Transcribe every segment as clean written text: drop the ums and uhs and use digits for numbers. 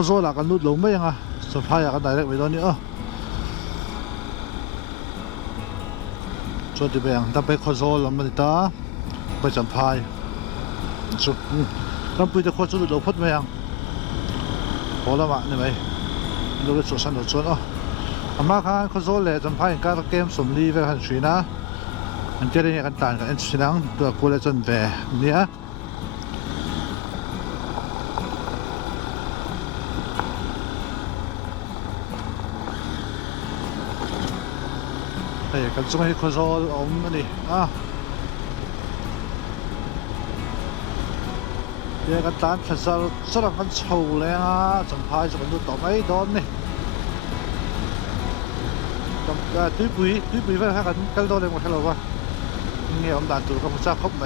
เขาโซ่หลักกันลุดหลงไม่ยังอ่ะสะพายกันได้เล็กไปตอนนี้ส่วนที่แบ่งถ้าไปเขาโซ่แล้วมันตาไปสะพายสุดลำปีจะเขาโซ่หลงพัดไม่ยังพอละมาเนี่ยไหมดูเลยส่วนส่วนอามาข้างเขาโซ่เลยสะพายการเกมสมรีเวลาสีนะมันจะได้กันต่างกันเอ็นสินังตัวกูเลยจนแหวเนี่ยเฮ้ยกันส่งให้เขาโซ่อมนี่เดี๋ยวกันตามภาษาสระกันโชว์เลยสัมภาษณ์จะกันดูต่อไม่โดนนี่ตุ้ยปุยไปให้กันโดนเลยหมดแล้ววะเงี้ยผมด่านตัวกับภาษาครบไหม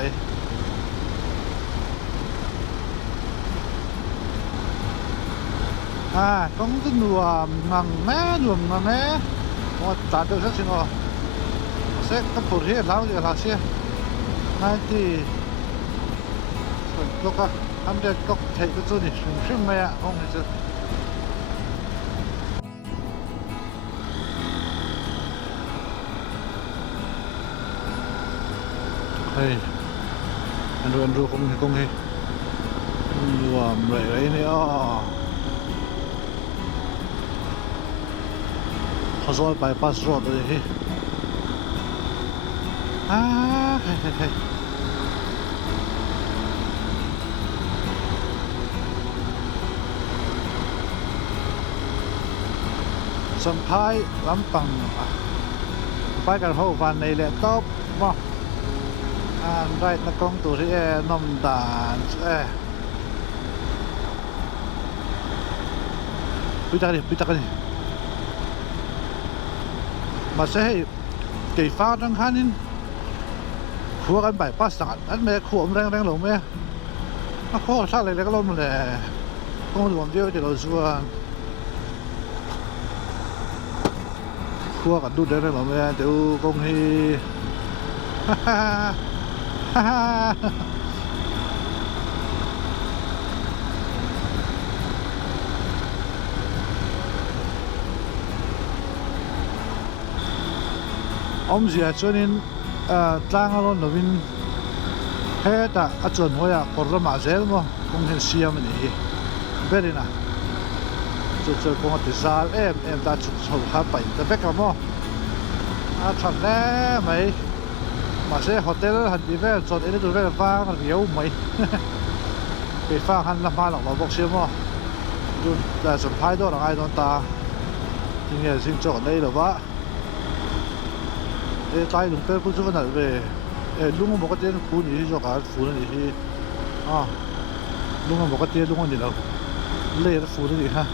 ก็จะหน่วมงังแม่ว่าด่านตัวสักสิ่งเซ็กกับผู้ที่เราจะลาเสียนั่นที่ลูกก็ทำเด็กก็เทก็ตัวนี้ซึ่งไม่ห้องนี้จะเฮ้ยอันดูคงเฮ้รวมเลยนี่เขาซ้อนไปปัสรถเลยเฮ้สัมภาษณ์ลำปังไปกันหัววันในแหละต๊อบว่าไรนักกองตัวที่นมด่านปิดตากันมาใช้กี่ฟ้าทั้งคันนี่ขัวกันไปป้าสังอันแม่ขวมแรงหลงไหมข้อชาติอะไรก็ล้มเลยก็รวมเดียวจะเราชัวขัวกันดูได้หรอไหมเดี๋ยวกงฮีอมเสียชนินตั้งอารมณ์นวินเฮต้าอาจารย์ว่าคนละมาเซลมั้งคงเห็นเสียมันนี่เบรินะจุดคงติดสารเอ็มตาจุดสุดท้ายไปแต่เป็นกันมั้งทำแน่ไหมมาเซโฮเทลหันดีเวลจนเอ็นดูเวลฟ้ากันเยอะไหมไปฟ้าหันละมาหลังเราบอกเสียมั้งดูแต่สุดท้ายโดนอะไรโดนตาจริงๆสิ่งโจทย์ได้หรือว่าตายลุงเป็นผู้ช่วยนั่นเลยลุงบอกว่าเจ้าคุณนี่จะการฟูนั่นนี่ลุงบอกว่าเจ้าลุงนี่เราเล่ห์ฟูนั่นนี่ฮะ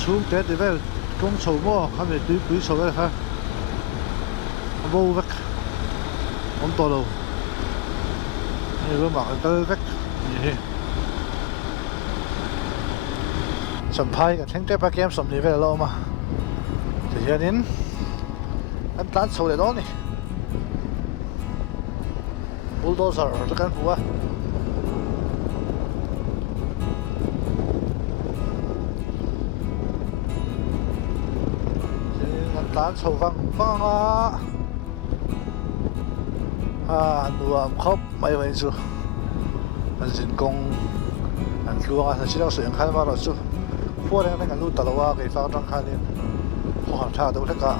ช่วงเด็ดเวลกงโฉมเขาไม่ดื้อปุ้ยโฉมเลยฮะบูเวกผมตัวเรานี่ก็บอกตัวเวกนี่สัมภาษณ์กับทั้งเจ้าปากเกมสมนิเวศเรามาเดี๋ยวนี้อันตัดโซ่เลยตอนนี้บูลโดเซอร์แล้วกันหัวอันตัดโซ่ฟังดูอ่ะครบไม่ไหวจู่อันสินกงอันคือว่าอันที่เราเสียงคันว่าเราจู่พวกนั้นกันรู้ตลอดว่าไอ้ฟ้าต้องคันนี้พอหันท่าดูแล้วก็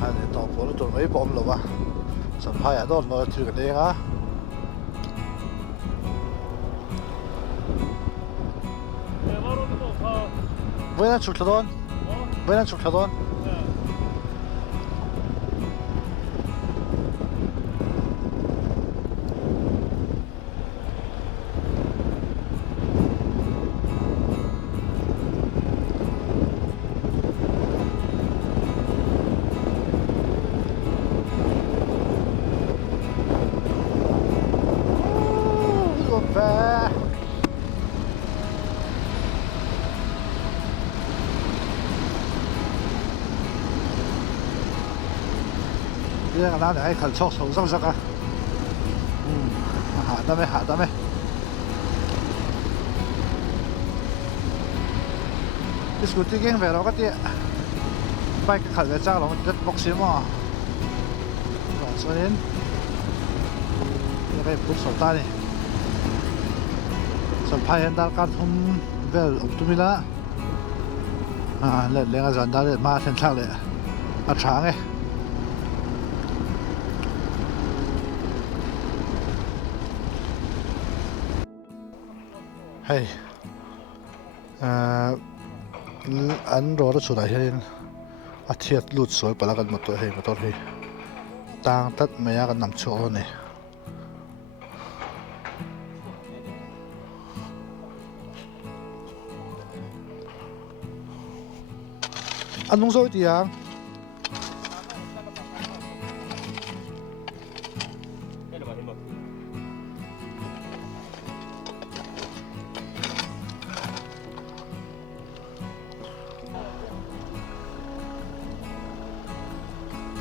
อันนี้ต่อผลตัวไม่ปมหรอวะสัมภาษณ์โดนเราถือกันเองเวลาฉุกละโดนเรื่องนั้นให้ขันโชคสูงสักหาได้ไหม scooty keng về đó cái tiệt bike khởi về chắc là một đất bọc xíu mà rồi cho đến cái bút sổ ta đi sắp phải hiện đại card hôm về optimila lên lên dần đã mà thành thang lại sáng ấy hey anh rồi đó số này hiện thiệt lụt sôi bả gần một tuổi hay tang tất mấy cái nằm chỗ này anh không rồi thì à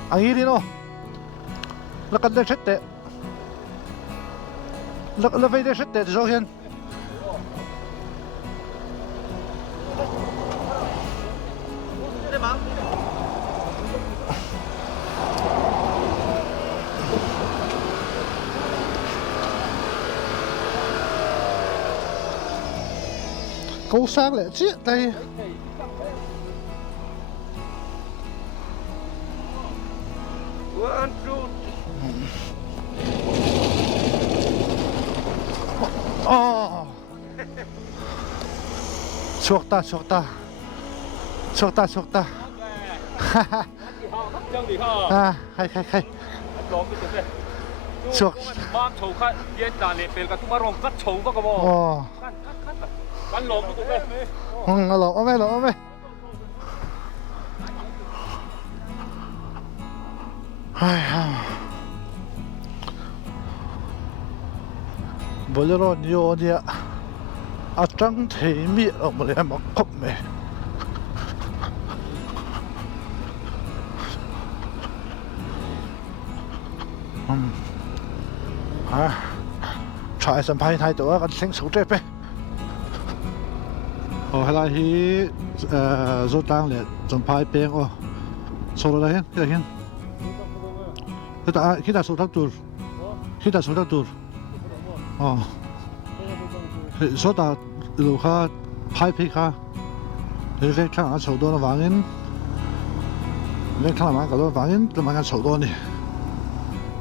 anh đi nó là cần để chết tệ là phải để chết tệ rồi hiện câu sáng lại chết đây chuộc ta hay chuộc mang chầu khát yên đàn lệ bèn cả tụi mà rong cắt chầu vào cái bò cắt lồng tụi bay lồng bolero nhiều nhỉ trắng thấy mi ở một cái mọc cọp mày chạy sân bay thayตัวกันเซ็งสูงเจ็บไปhay là hi rốt tăngเลยสนายเปียงโซโล่ได้เห็นคิดแต่สูงทั้งตัวsố ta lưu khá phái phí khá thì cái kháng ở sầu đô nó vàng in cái kháng làm ăn cả đó vàng in làm ăn sầu đô này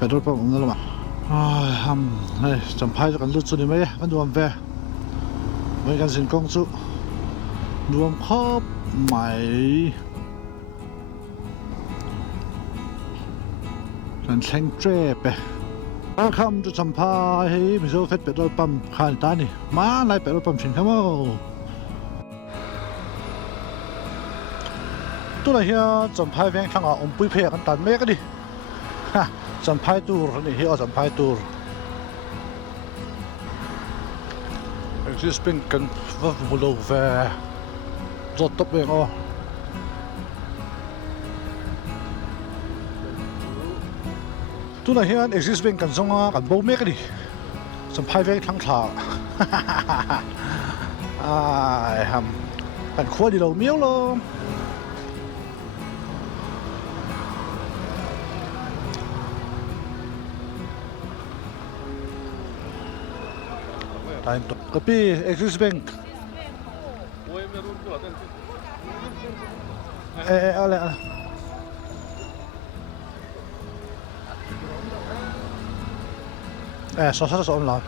petrol pump nữa mà này chấm phái cho cái lúa chuột này mấy cái đồ ăn về mấy cái sinh công chú đồ ăn khóp mày cái xanh tre bèคำจะสัมภาษณ์ให้มิโซเฟตเปโตรปั๊มขายตานี่มาไล่เปโตรปั๊มชิงเข้ามาตัวไหนเฮียสัมภาษณ์แฟนข้างอ่ะอมปุ้ยเพกันตันไม่ก็ดิฮะสัมภาษณ์ตัวนี่เฮียสัมภาษณ์ตัวexists เป็นกันว่าบุโรเวรถตบเองอ๋อตัวไหนเฮีย exist เป็นกันส่งกันโบเมกดิสัมภาษณ์เวงทั้งข่าวกันขวดดีเราเมียวลงแต่ตัวกปี exist เป็นอะไรså online.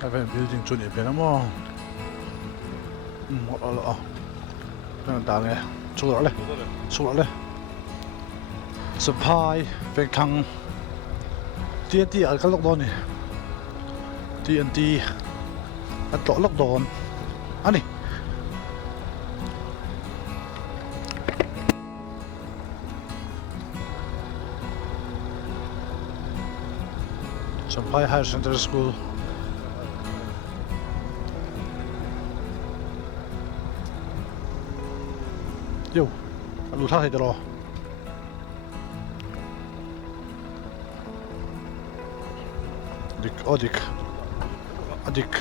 Cái bên building chuẩn bị bên đó mà, một là cái đàn này, xuống lại, supply về thằng TNT ở cái lockdown này, TNT, cái tổ lockdown, anh này. Sampai Higher Secondary School. Yo, lu thang hay rồi. dik odik adik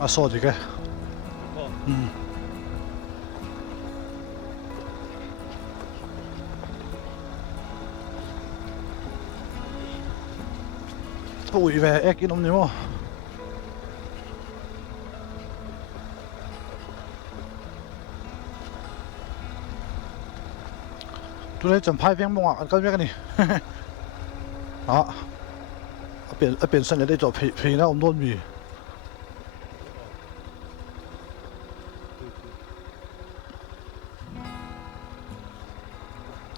aso dik ui về ek in om ni mo tu lấy chấm phai viếng mông ăn cái cái này đó biển sân này đây chỗ phì nó ông đôn gì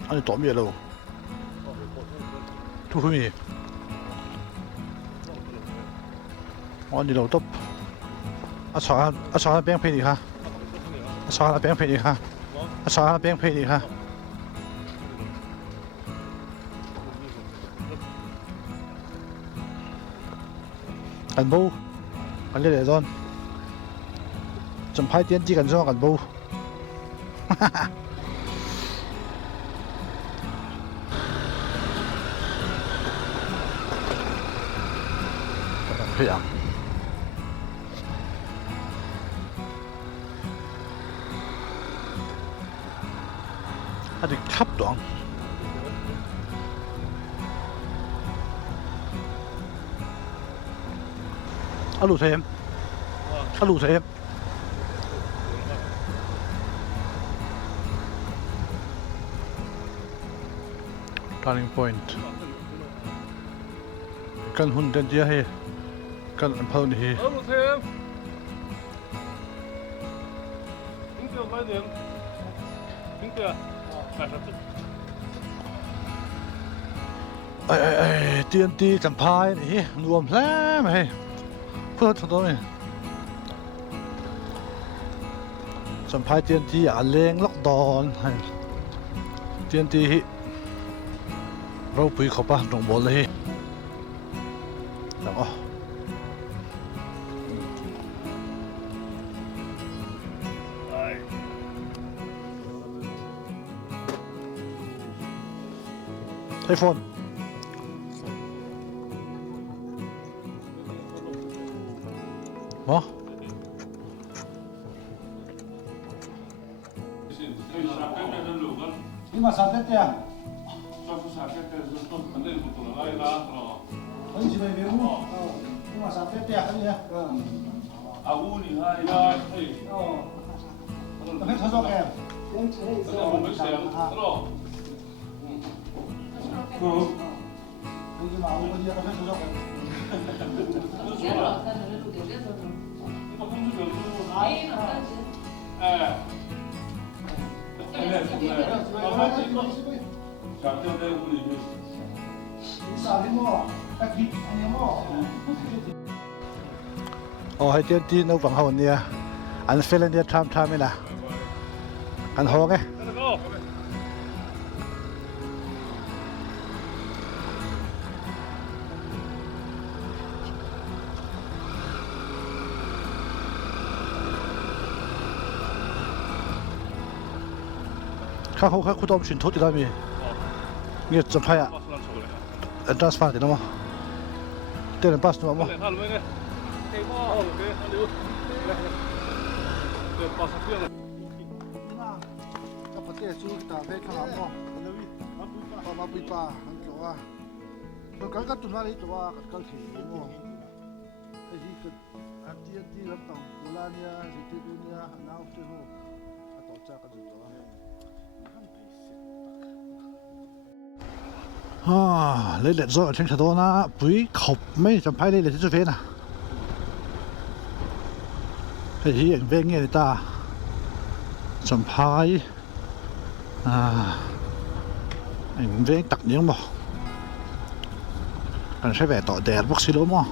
anh ấy tóm gì đâu thu phí gì anh đi đâu top à bèn phê đi ha bèn phê đi ha bèn phê đi haกันบูกันเลยเดี๋ยวโดนจำพายเตี้ยนจีกันซ้อกันบูพยายามอันนี้ทับดวงอลูเทมturning point กันหุ่นเดินเดียให้กันอันเพิ่มนี่ลูเทมทิ้งเกลือไว้หนึ่งทิ้งเกลือเตียนตีจำพายนี่รวมแล้วไหมเพื่อทั้งตัวนี่จำพายเตียนตีอ่ะเลงล็อกดอนเตียนตีเราปุยเข้าไปตรงบนเลยแล้วก็ไอโฟนหมอนี่มาสัตว์เตี้ยอันนี้ใช่ไหมเบลล์นี่มาสัตว์เตี้ยอันนี้อาวุธนี่ให้ได้เฮ้ยต้องให้ทดสอบแกแล้วผมไม่เสียงตลอดนี่จะมาเอาคนเดียวต้องให้ทดสอบแกอ๋อให้เตี้ยนตีนเอาฝั่งเขาเนี่ยอันเฟลเนี่ยทำไม่ละอันหอไงเขาคุณต้องชินทุติได้มีเงี้ยจำพายอ่ะอันตราสฟาร์ตินะมั้งเดินปัสนะมั้งก็ประเทศสู้ตาเวทขนาดมั้งมาปุยปาอันเกี่ยวว่าเราการกัดตุนอะไรตัวกัดกัดถี่มั้งไอ้ที่กัดอันที่ลำต่างโบราณเนี่ยสิทธิดุนเนี่ยน้าวที่หัวต่อจากกันตัวlấy lệ rồi trên đó na bụi khóc mấy chấm phai lấy lệ cho phê nè cái gì anh về nghe ta chấm phai anh về tặng những mà anh sẽ về tỏi đẹp bốc xí lỗ mà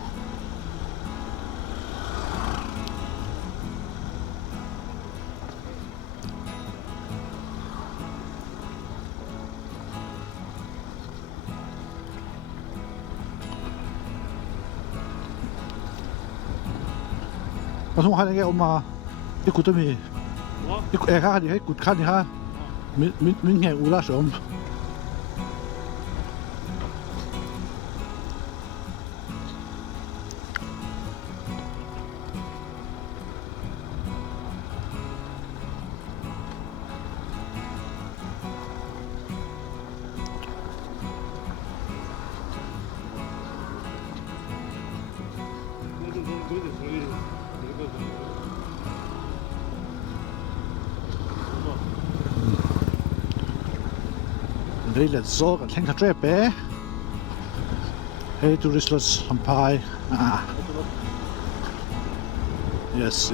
ผมให้ออกมาที่กุดมีที่ข้าดีให้กุดข้าดีฮะมิ้นแห่งอุลาสม đây là do cái thằng thật bé hey tourist let's sampai yes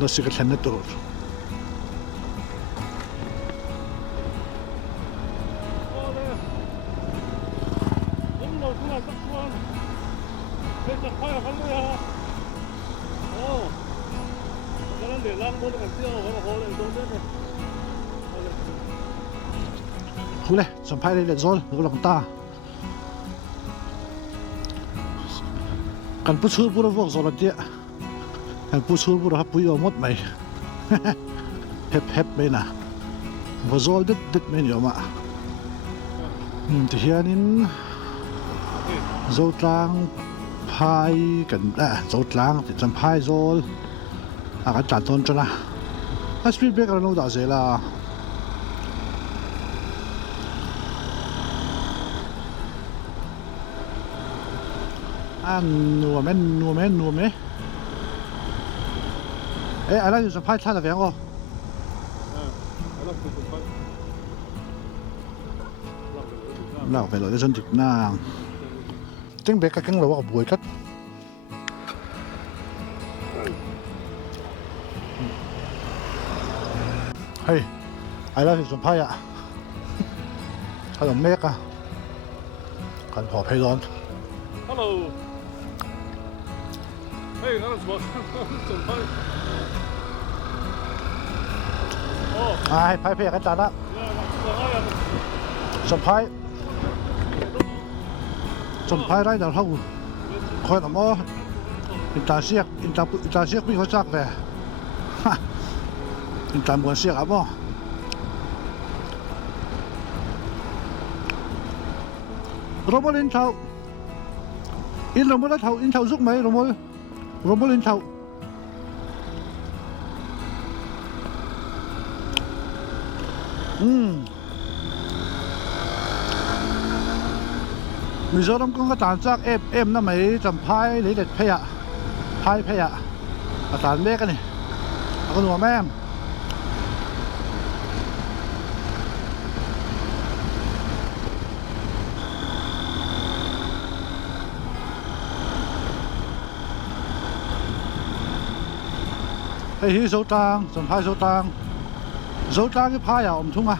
let's see cái thằng này tour Hule, sampai đây là zol, nó lòng ta. Kan pusul pura vok zol dia. Kan pusul pura hapui omot mai. Hep mai na. Vô zol dit mai ni oma. Thì hianin zol tlang phai kan zol tlang thì sampai zol. Kan chặt ton cho na. Speed break là nó đã dễ là. Nua mé ê ai lại phải thay là vậy không nào phải lấy dân dịch nàng tiếng bé các cánh lỗ buổi cắt hey ai lại phải à hay là mẹ à cần họ phải đón Hello. Hey, that's what. ai phải cái chả đó sập phai đấy là không coi là mò in ta siết bị khó chắc về in ta muốn siết à mò robot in thâu in robot đã thâu in thâu giúp mấy robot in thâuมีส่วนต้องก็ต่างจากนั่นไหมจำพายหรือเด็ดพยะต่างเล็กกันนี่ก็หนัวแม่ไอ้ที่โซตางจำพายโซตางที่พายอ่ะทุ่งอ่ะ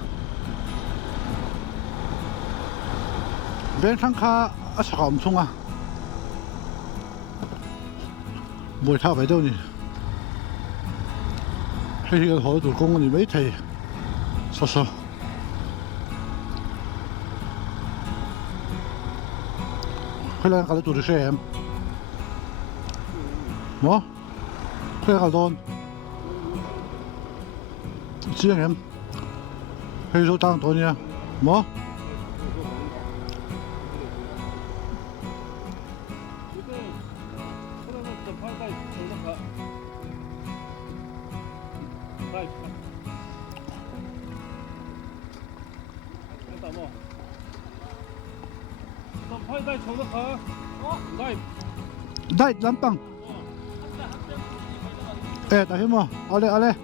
เบนทั้งค่าอาสามทุ่งอ่ะบวยท่าไปเดี๋ยวนี้ให้ที่เขาตัวกงนี่ไม่ไทยซะให้เล่นกันตัวเชื่อมมั้งให้กันโดนเชื่อมให้โซตางตัวเนี้ยมั้งได้ลำปังแต่เห็นมั้ยเอาเลยเอาเลย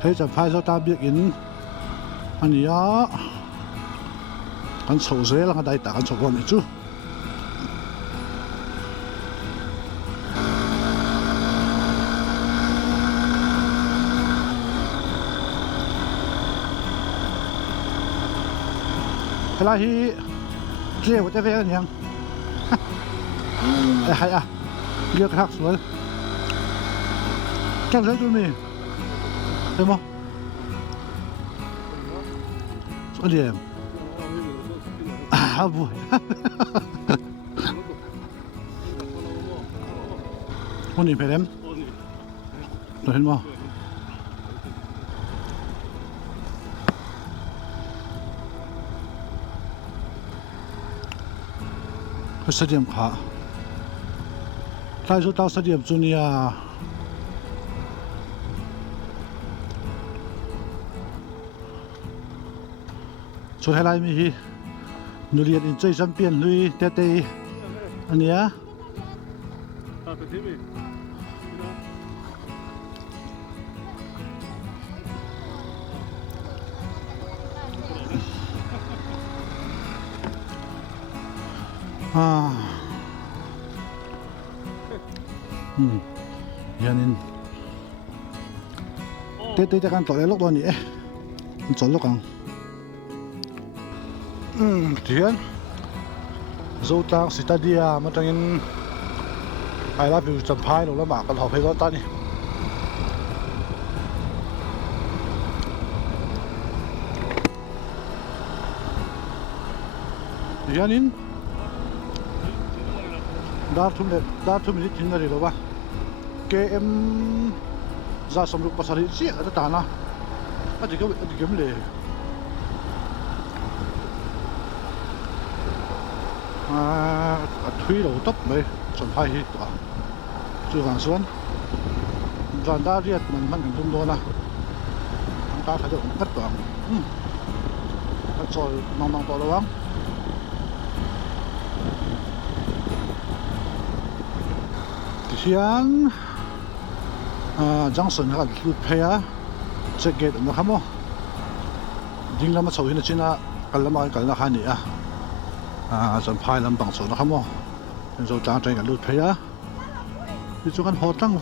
เฮ้ยจะพายโซตาเบียกินอันนี้อ่ะกันโซ่เสียแล้วกันได้แต่กันโซ่ก่อนอีกจู่เวลาที่เรียกว่าจะเป็นยังไอ้ใครอ่ะเรียกทักสวยแก้มใช้ตัวนี้เห็นมั้ยสวัสดีบุยวันนี้ไปเล่มเห็นมั้ยสเดียมขาใต้สุดท้ายสเดียมจูเนียช่วยให้ไรมีฮีนูเรียนอินใจสัมเปียนลุยเตะอันเนี้ย ta tới thế mình. Yanin tê kan tole lok do ni e chol lok ang tian zo tang sitadia matangin I love you champai lo lama kan hop he do ta ni yanin dar thum ni tin ngari lo ba KM za samruk pasari chi ada tana adigam le thui lo top mai chon phai hi to chu wang suan ran da riat man dum do na ang ta thado kat to chol nong to lo wang hian junction ha lut phaya check gate no khamo dinglama chho hina china kalama kalna khani chon phai lam bang so no khamo zo ta train ka lut phaya ti chu kan ho tang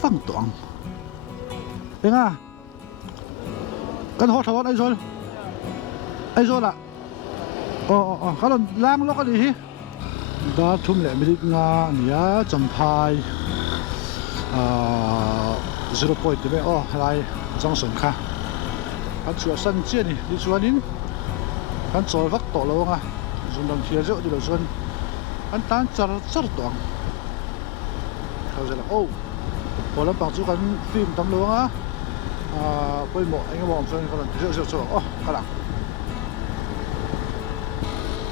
phang tong enga kan ho thawat ai zol la kalon lang lo ka di hi da thum le mi nga nia champhai 0 point te be lai junction kha kan chu san che ni di chuanin kan chol vak to lo nga zum dang thia zo di lo chuan kan tan char tong khau zela bolam pang chu kan film tam lo nga poi mo anh mo chuan kan zo kala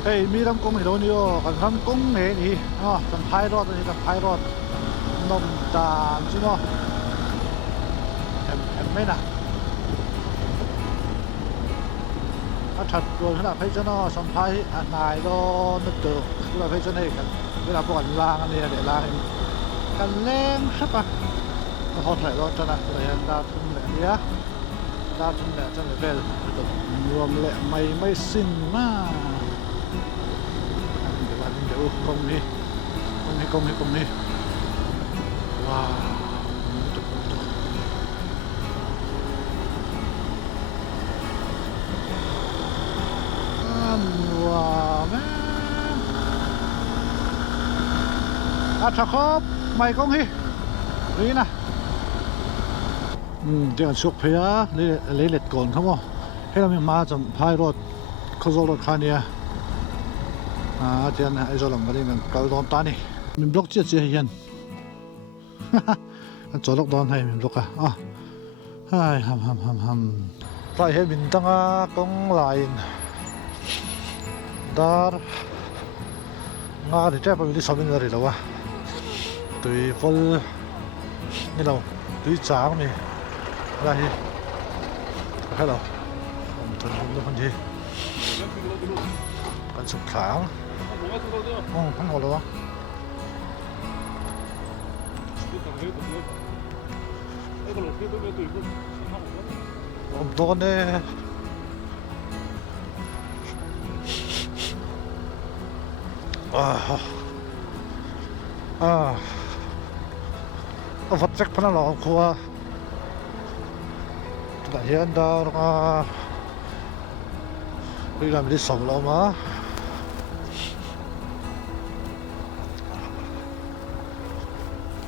hey mi ram kong hi lo ni kan ram kong ne ni kan phai rod ni kan phai rod nom ta chứ nó em mấy nè thật rồi thế là thấy cho nó xong thấy này đó nó được tức là thấy cho này cái là bọn lang này để lang cần lên sắp nó họ phải đó cho nên là ta thun lẹ nhá ta thun lẹ cho người về được nuông lẹ mày xin mà để công đi wow wow man chả khóc mày công hi đi nè tiếng sụp phía lấy lệch còn không hay là mình mà chậm phai rồi không rồi khai nè tiếng này rồi làm cái này mình cầu đón ta đi mình block chết hiền cho lốc đón hay mình lốc hai hầm lại hết mình tăng công lại dar nga thì chắc phải đi sau bên rồi đâu tùy vol như đâu tùy tráng này là gì hay đâu thần không gì còn sụp sáng không ngồi đâu 돈 네 vật chất phần nào của đại hiện đó đi làm đi sống lâu mà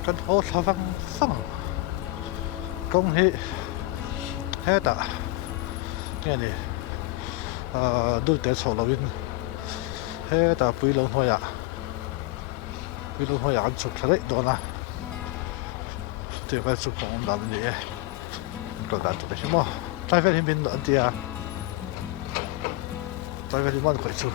cái hồ sa văng phẳng công hệ hết nghe này đôi tay sổ lâu in hết bùi lâu thôi ăn chụp đấy đó là thì phải chụp phòng đàn gì còn đàn chụp đấy mà trái phải bên đàn thì trái phải bên phải chụp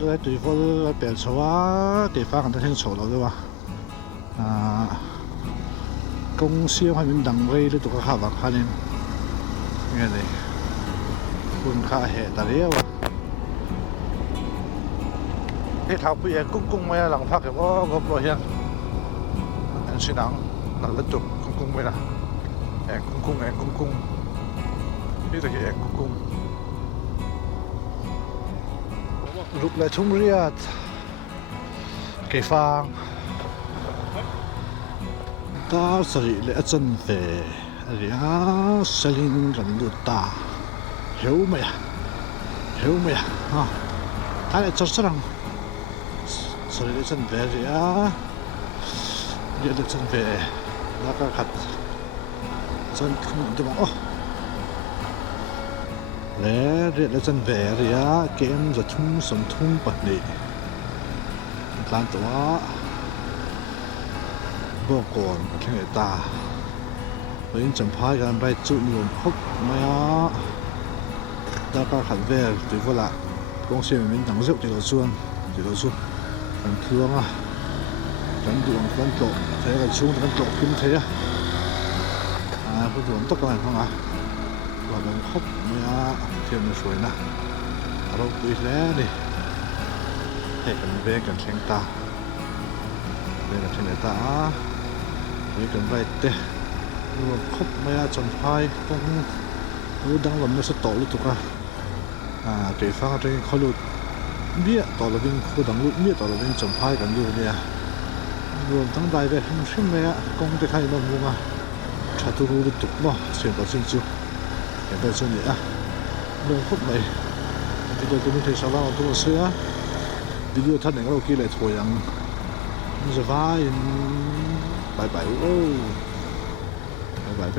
tôi tùy vô biển số địa phương người ta thiên số rồi đúng không công siêu hay mình đăng về được tụi các hàng vàng khai lên nghe này quân khai hệ ta đấy cái thảo bây giờ cung mấy lần phát cái gom rồi hiện anh xin nắng là lật chụp cung mấy là em cung biết là em cung lúc lại chung riết cái phang ta xử lý lẽ chân về ria selling gần được ta hiểu mày ha ta lại cho rằng xử lý lẽ chân về ria lẽ chân về đã cả khát chân không được mà lẽ lẽ chân về ria kem rồi thung sống thung bật đi lan tỏaบ่ก่อนแค่ตาเป็นจำพายกันไปจุดรวมพบมาแล้วก็ขันเวลถือว่าละกองเชียร์มันตั้งเสียติดต่อส่วนกันเครื่องอ่ะกันดวงกันโตเทกันชุ่มกันโตขึ้นเทียผู้ดวงตกกันฟังอ่ะว่ามันพบมาเทียมมันสวยนะเราคุยแล้วนี่ให้กันเวกันแข่งตาเวกันแข่งตามีกันไปเตะรวมครบไม่จนพายต้องรู้ดังลมไม่สตอรู้ถูกอ่ะเกี่ยวฟังอะไรเขารู้เบี้ยต่อระบินเขาดังรู้เบี้ยต่อระบินจนพายกันอยู่เนี่ยรวมทั้งได้ไปทั้งชิ้นเลยอ่ะกงจะใครลงมุงอ่ะชาตุรู้รู้ถูกมั้งเสียงต่อเสียงจิ้วเห็นไปส่วนนี้อ่ะรวมครบไหมวิดีโอตัวนี้ที่สาวเราตัวเสือวิดีโอท่านหนึ่งเราคิดเลยถอยยังจะว่าบายบายโอ้บายบายไป